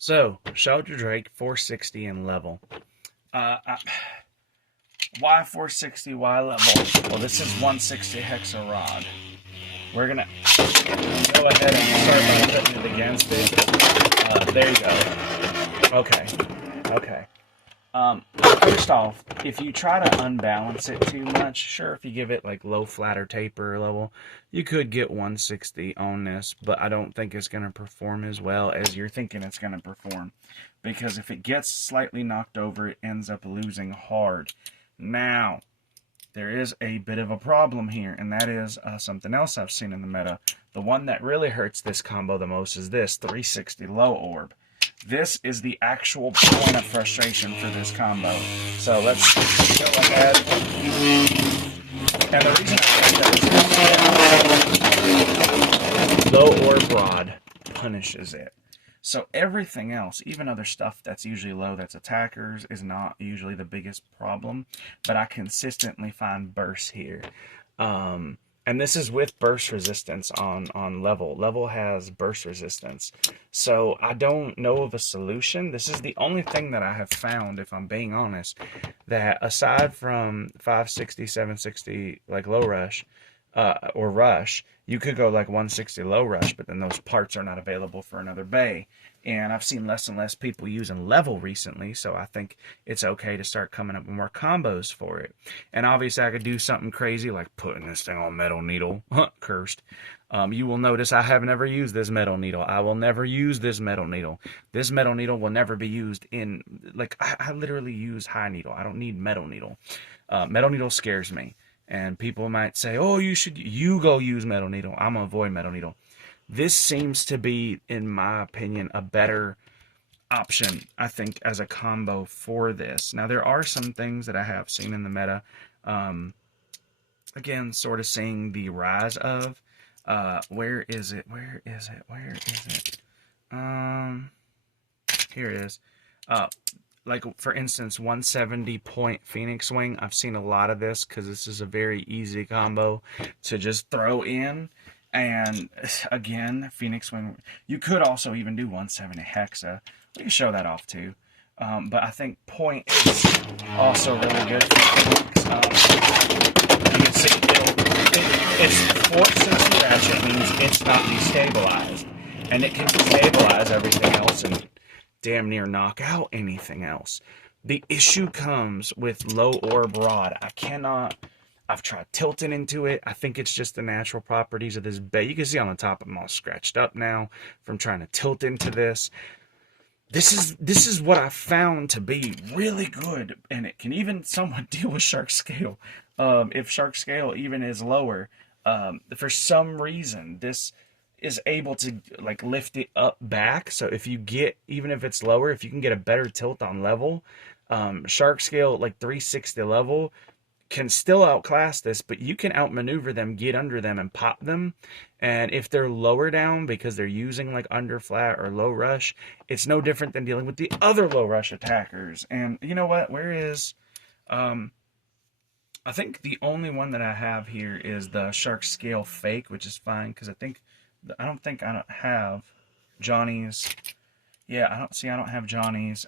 So, Shelter Drake 460 in level. Why 460? Why level? Well, this is 160 hexa rod. We're gonna go ahead and start by putting it against it. There you go. Okay. Okay. First off, if you try to unbalance it too much, sure, if you give it like low, flatter taper level, you could get 160 on this, but I don't think it's going to perform as well as you're thinking it's going to perform. Because if it gets slightly knocked over, it ends up losing hard. Now, there is a bit of a problem here, and that is something else I've seen in the meta. The one that really hurts this combo the most is this 360 low orb. This is the actual point of frustration for this combo. So let's go ahead. And the reason I say that is low orb rod punishes it. So everything else, even other stuff that's usually low, that's attackers, is not usually the biggest problem. But I consistently find bursts here. And this is with burst resistance on level. Level has burst resistance. So I don't know of a solution. This is the only thing that I have found, if I'm being honest, that aside from 560, 760, like low rush, or rush, you could go like 160 low rush, but then those parts are not available for another bay. And I've seen less and less people using level recently, so I think it's okay to start coming up with more combos for it. And obviously I could do something crazy like putting this thing on metal needle. Cursed. You will notice I have never used this metal needle. I will never use this metal needle. This metal needle will never be used in, like, I literally use high needle. I don't need metal needle. Metal needle scares me. And people might say, oh, you go use metal needle. I'm going to avoid metal needle. This seems to be, in my opinion, a better option, I think, as a combo for this. Now, there are some things that I have seen in the meta. Again, sort of seeing the rise of. Where is it? Where is it? Where is it? Here it is. Like, for instance, 170 point Phoenix Wing. I've seen a lot of this because this is a very easy combo to just throw in. And again, Phoenix Wing. You could also even do 170 Hexa. We can show that off too. But I think point is also really good for Phoenix. You can see it's 460 ratchet, means it's not destabilized. And it can destabilize everything else and damn near knock out anything else. The issue comes with low orb rod. I've tried tilting into it. I think it's just the natural properties of this bay. You can see on the top I'm all scratched up now from trying to tilt into this. This is what I found to be really good, and it can even somewhat deal with shark scale. If shark scale even is lower, for some reason this is able to like lift it up back. So if you get, even if it's lower, if you can get a better tilt on level, shark scale like 360 level can still outclass this, but you can outmaneuver them, get under them, and pop them. And if they're lower down because they're using like under flat or low rush, it's no different than dealing with the other low rush attackers. And you know what? Where is I think the only one that I have here is the shark scale fake, which is fine because I don't have Johnny's. Yeah, I don't have Johnny's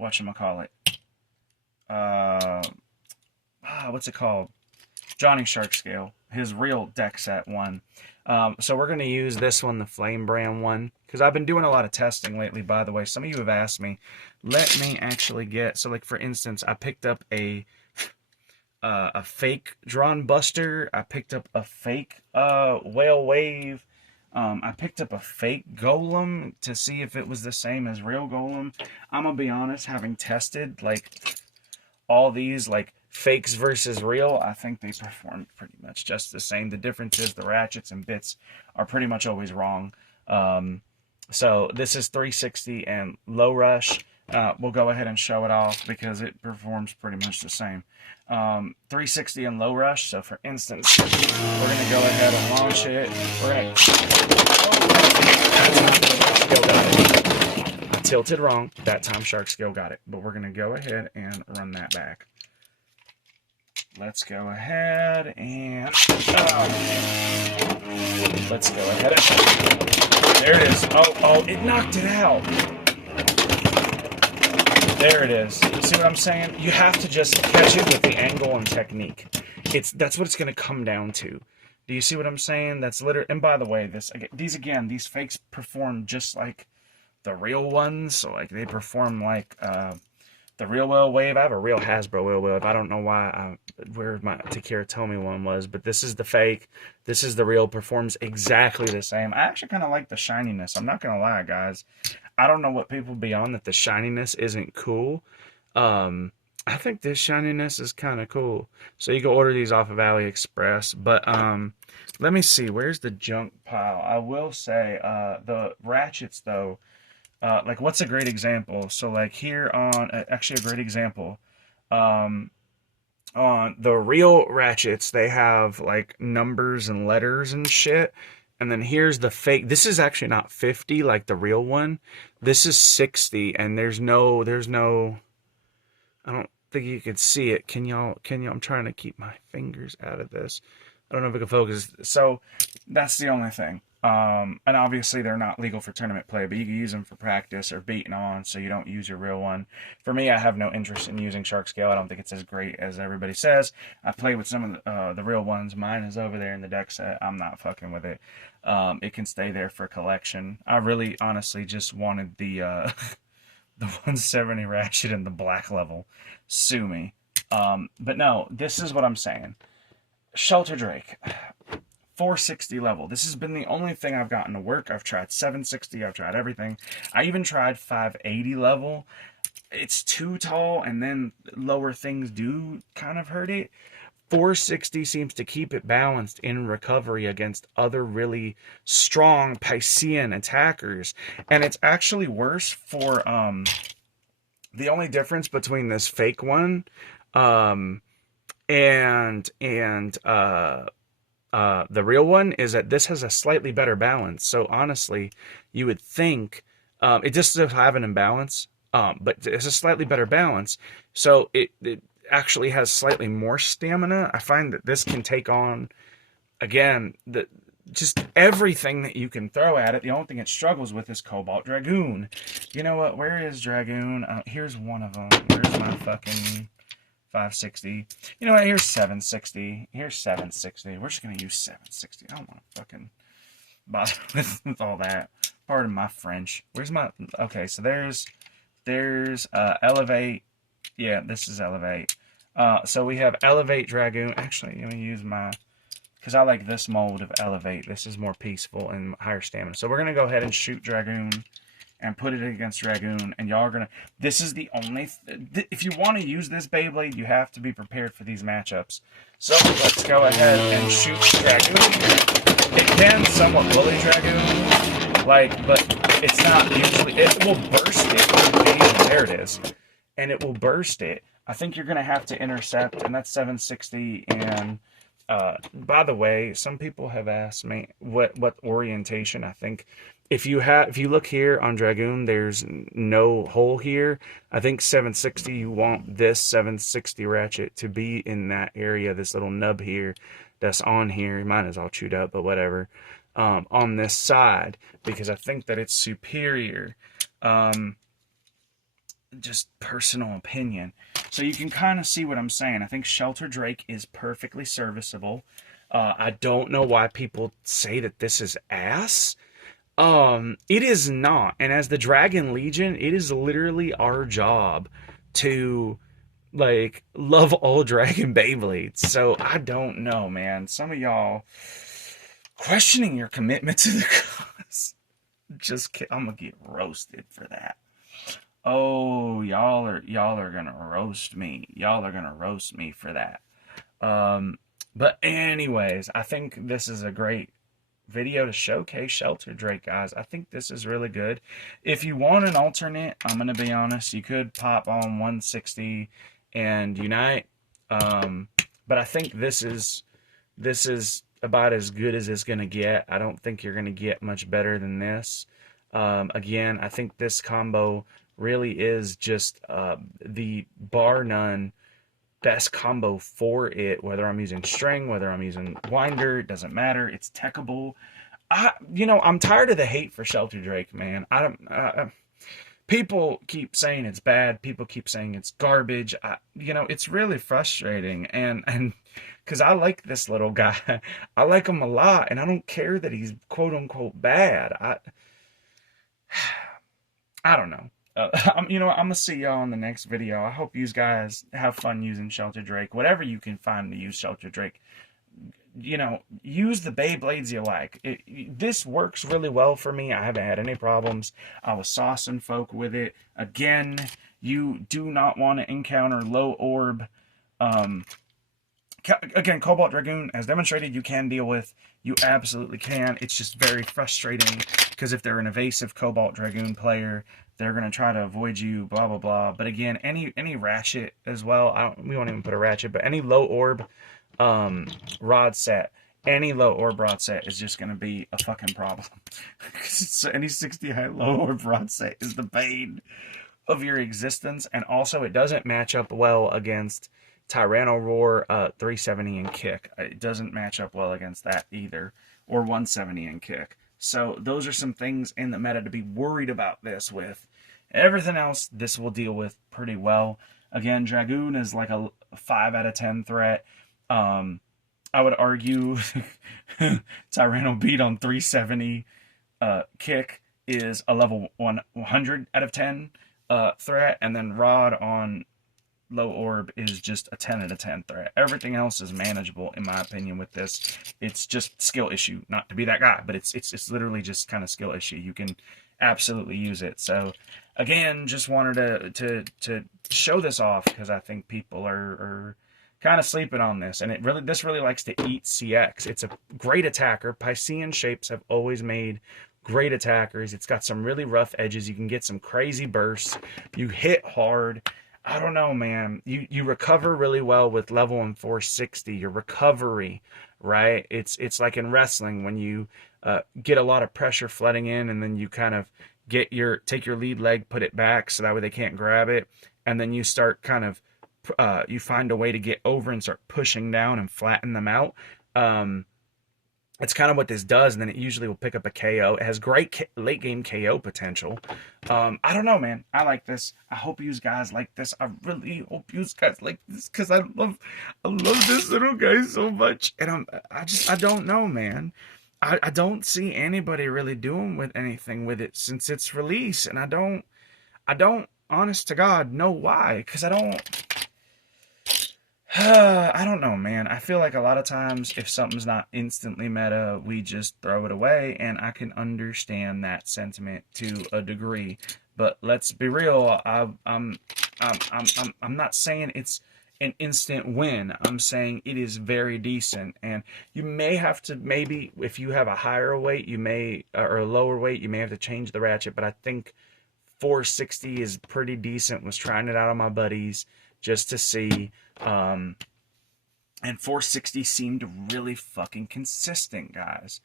whatchamacallit. What's it called? Johnny Shark Scale. His real deck set one. So we're going to use this one, the Flame Brand one, because I've been doing a lot of testing lately, by the way. Some of you have asked me, let me actually get, so like for instance, I picked up a fake Drawn Buster. I picked up a fake Whale Wave. I picked up a fake Golem to see if it was the same as real Golem. I'm going to be honest, having tested like all these like fakes versus real, I think they perform pretty much just the same. The difference is the ratchets and bits are pretty much always wrong. So this is 360 and low rush. We'll go ahead and show it off because it performs pretty much the same. 360 and low rush. So for instance, we're going to go ahead and launch it. We're going to... I tilted wrong. That time Shark Scale got it. But we're going to go ahead and run that back. Let's go ahead and... let's go ahead and... There it is. Oh, it knocked it out. There it is. See what I'm saying? You have to just catch it with the angle and technique. That's what it's going to come down to. Do you see what I'm saying? That's literally. And by the way, these fakes perform just like the real ones. So like they perform like the real whale wave. I have a real Hasbro whale wave. I don't know why where my Takira Tomy one was, but this is the fake. This is the real. Performs exactly the same. I actually kind of like the shininess. I'm not gonna lie, guys. I don't know what people be on that the shininess isn't cool. I think this shininess is kind of cool. So you can order these off of AliExpress. But let me see. Where's the junk pile? I will say the ratchets, though. Like, what's a great example? So, like, here on... actually, a great example. On the real ratchets, they have, like, numbers and letters and shit. And then here's the fake. This is actually not 50 like the real one. This is 60, and there's no, I don't think you could see it. Can y'all, I'm trying to keep my fingers out of this. I don't know if I can focus. So that's the only thing. And obviously they're not legal for tournament play, but you can use them for practice or beating on, so you don't use your real one. For me, I have no interest in using shark scale. I don't think it's as great as everybody says. I play with some of the real ones. Mine is over there in the deck set. I'm not fucking with it. It can stay there for collection. I really, honestly, just wanted the the 170 ratchet in the black level. Sue me. But no, this is what I'm saying. Shelter Drake. 460 level. This has been the only thing I've gotten to work. I've tried 760. I've tried everything. I even tried 580 level. It's too tall, and then lower things do kind of hurt it. 460 seems to keep it balanced in recovery against other really strong Piscean attackers. And it's actually worse for the only difference between this fake one and the real one is that this has a slightly better balance. So honestly, you would think it just does have an imbalance, but it's a slightly better balance. So it actually has slightly more stamina. I find that this can take on, again, just everything that you can throw at it. The only thing it struggles with is Cobalt Dragoon. You know what? Where is Dragoon? Here's one of them. Where's my fucking 560? You know what? Here's 760. Here's 760. We're just going to use 760. I don't want to fucking bother with all that. Pardon my French. Where's my... Okay, so there's Elevate. Yeah, this is Elevate. So we have Elevate Dragoon. Actually, let me use my... Because I like this mold of Elevate. This is more peaceful and higher stamina. So we're going to go ahead and shoot Dragoon and put it against Dragoon. And y'all are going to... This is the only... If you want to use this Beyblade, you have to be prepared for these matchups. So let's go ahead and shoot Dragoon. It can somewhat bully Dragoon. But it's not usually... It will burst it. There it is. And it will burst it. I think you're going to have to intercept. And that's 760. And... by the way, some people have asked me what orientation I think. If you look here on Dragoon, there's no hole here. I think 760, you want this 760 ratchet to be in that area, this little nub here that's on here. Mine is all chewed up, but whatever. On this side, because I think that it's superior. Just personal opinion. So you can kind of see what I'm saying. I think Shelter Drake is perfectly serviceable. I don't know why people say that this is ass. It is not. And as the Dragon Legion, it is literally our job to, like, love all Dragon Beyblades. So I don't know, man. Some of y'all questioning your commitment to the cause. I'm gonna get roasted for that. Oh, y'all are gonna roast me. Y'all are gonna roast me for that. But anyways, I think this is a great video to showcase Shelter Drake, guys. I think this is really good. If you want an alternate, I'm gonna be honest, you could pop on 160 and Unite. But I think this is about as good as it's gonna get. I don't think you're gonna get much better than this. Again, I think this combo really is just the bar none best combo for it. Whether I'm using string, whether I'm using winder, it doesn't matter. It's techable. I'm tired of the hate for Shelter Drake, man. I don't. People keep saying it's bad. People keep saying it's garbage. It's really frustrating, and because I like this little guy, I like him a lot, and I don't care that he's quote unquote bad. I don't know. I'm gonna see y'all in the next video. I hope you guys have fun using Shelter Drake. Whatever you can find to use Shelter Drake, use the Beyblades you like. This works really well for me. I haven't had any problems. I was saucing folk with it. Again, you do not want to encounter low orb. Again, Cobalt Dragoon, as demonstrated, you can deal with. You absolutely can. It's just very frustrating because if they're an evasive Cobalt Dragoon player, they're going to try to avoid you, blah, blah, blah. But again, any ratchet as well, we won't even put a ratchet, but any low orb rod set, any low orb rod set is just going to be a fucking problem. Any 60 high low orb rod set is the bane of your existence. And also, it doesn't match up well against Tyranno Roar 370 and kick. It doesn't match up well against that either, or 170 and kick. So those are some things in the meta to be worried about this with. Everything else, this will deal with pretty well. Again, Dragoon is like a 5 out of 10 threat. I would argue Tyranno Beat on 370 kick is a level 100 out of 10 threat, and then Rod on low orb is just a 10 out of 10 threat. Everything else is manageable in my opinion with this. It's just skill issue, not to be that guy, but it's literally just kind of skill issue. You can absolutely use it. So again, just wanted to show this off because I think people are kind of sleeping on this, and this really likes to eat CX. It's a great attacker. Piscean shapes have always made great attackers. It's got some really rough edges. You can get some crazy bursts. You hit hard. I don't know, man. You recover really well with level in 460. Your recovery, right? It's like in wrestling when you get a lot of pressure flooding in, and then you kind of take your lead leg, put it back so that way they can't grab it, and then you start kind of you find a way to get over and start pushing down and flatten them out. It's kind of what this does, and then it usually will pick up a KO. It has great late game KO potential. I don't know, man. I like this. I hope you guys like this. I really hope you guys like this because I love this little guy so much, and I don't know, man. I don't see anybody really doing with anything with it since its release, and I don't honest to God know why, because I don't know, man. I feel like a lot of times if something's not instantly meta, we just throw it away, and I can understand that sentiment to a degree. But let's be real. I'm not saying it's an instant win. I'm saying it is very decent, and you may have to, maybe if you have a higher weight, or a lower weight, you may have to change the ratchet. But I think 460 is pretty decent. Was trying it out on my buddies just to see. And 460 seemed really fucking consistent, guys.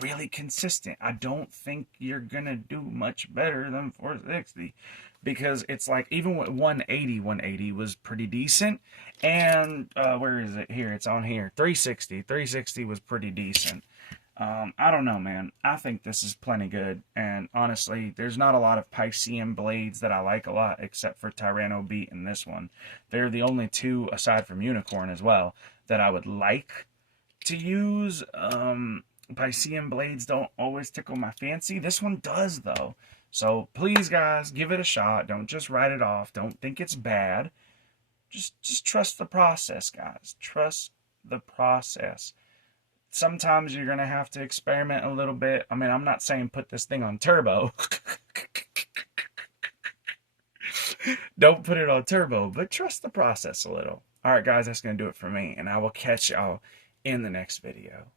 Really consistent. I don't think you're gonna do much better than 460 because it's like even with 180 was pretty decent. And where is it? Here, it's on here. 360 was pretty decent. I don't know, man. I think this is plenty good. And honestly, there's not a lot of Piscean blades that I like a lot, except for Tyranno Beat and this one. They're the only two, aside from Unicorn as well, that I would like to use. Piscean blades don't always tickle my fancy. This one does, though. So please, guys, give it a shot. Don't just write it off. Don't think it's bad. Just trust the process, guys. Trust the process. Sometimes you're going to have to experiment a little bit. I mean, I'm not saying put this thing on turbo. Don't put it on turbo, but trust the process a little. All right, guys, that's going to do it for me, and I will catch y'all in the next video.